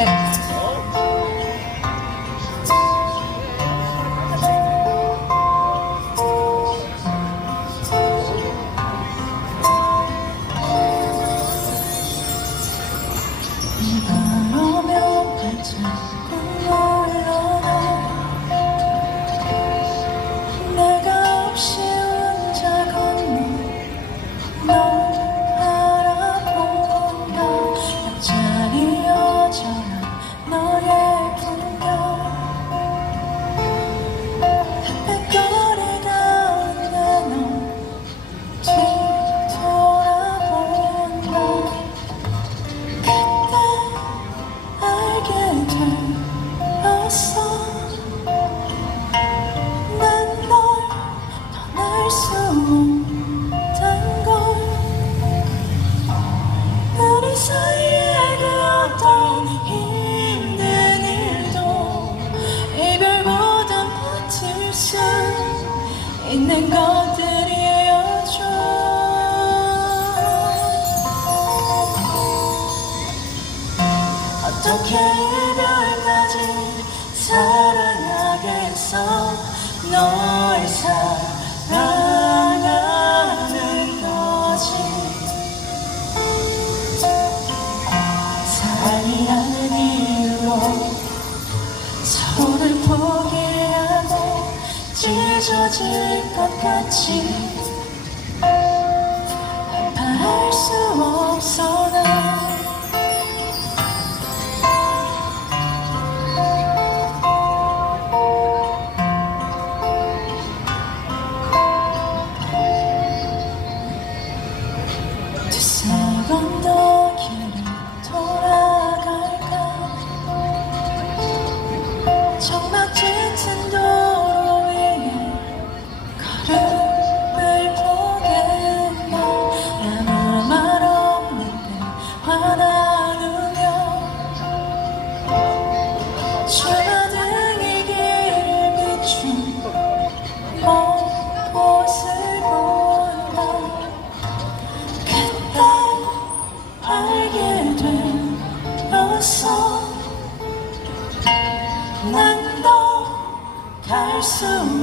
Thanks. 있는 것들이여줘. 어떻게 이별까지 살아야겠어? 너의 사랑 사라질 것 같이.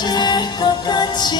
사라질 것 같이